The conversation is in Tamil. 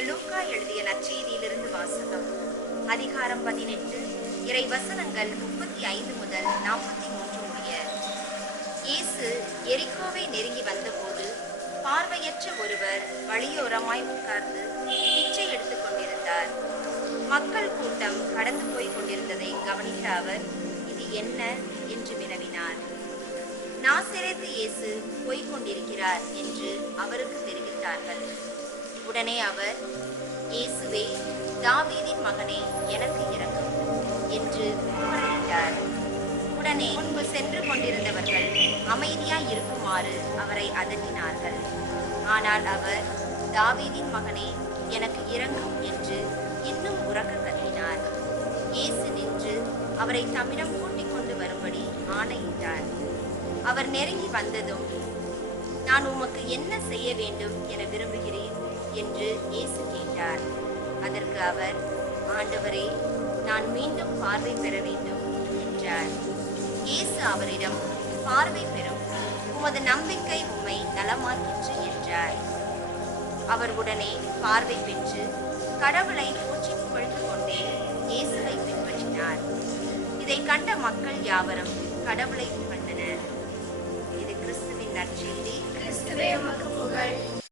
புனித லூக்கா எழுதிய நற்செய்தியிலிருந்து வாசகம். அதிகாரம் 18, இறை வசனங்கள் 35 முதல் 43 முடிய. இயேசு எரிகோவை நெருங்கி வந்தபோது பார்வையற்ற ஒருவர் வழியோரமாய் உட்கார்ந்து பிச்சை எடுத்துக் கொண்டிருந்தார். மக்கள் கூட்டம் கடந்து போய் கொண்டிருந்ததை கவனித்த அவர், இது என்ன என்று வினவினார். நாசரேத்து இயேசு போய்க் கொண்டிருக்கிறார் என்று அவருக்கு தெரிவித்தார்கள். உடனே அவர், இயேசுவே, தாவீதின் மகனே, எனக்கு இரங்கும் என்று கூப்பிட்டார். உடனே முன்பு சென்று கொண்டிருந்தவர்கள் அமைதியாய் இருக்குமாறு அவரை அதட்டினார்கள். ஆனால் அவர், தாவீதின் மகனே, எனக்கு இரங்கும் என்று இன்னும் உரக்க கத்தினார். இயேசு நின்று அவரை தம்மிடம் கூட்டிக் கொண்டு வரும்படி ஆணையிட்டார். அவர் நெருங்கி வந்ததும், நான் உமக்கு என்ன செய்ய வேண்டும் என விரும்புகிறேன் என்று இயேசு கேட்டார். அதற்கு அவர், ஆண்டவரே, நான் மீண்டும் பார்வை பெற வேண்டும் என்றார். இயேசு அவரிடம், பார்வை பெறும், உமது நம்பிக்கை உம்மை நலமாக்கிற்று என்றார். அவர் உடனே பார்வை பெற்று கடவுளை போற்றி புகழ்ந்து கொண்டே இயேசுவை பின்பற்றினார். இதை கண்ட மக்கள் யாவரும் கடவுளை புகழ்ந்தனர். இது கிறிஸ்துவின் நற்செய்தி. கிறிஸ்துவே உமக்கு புகழ்.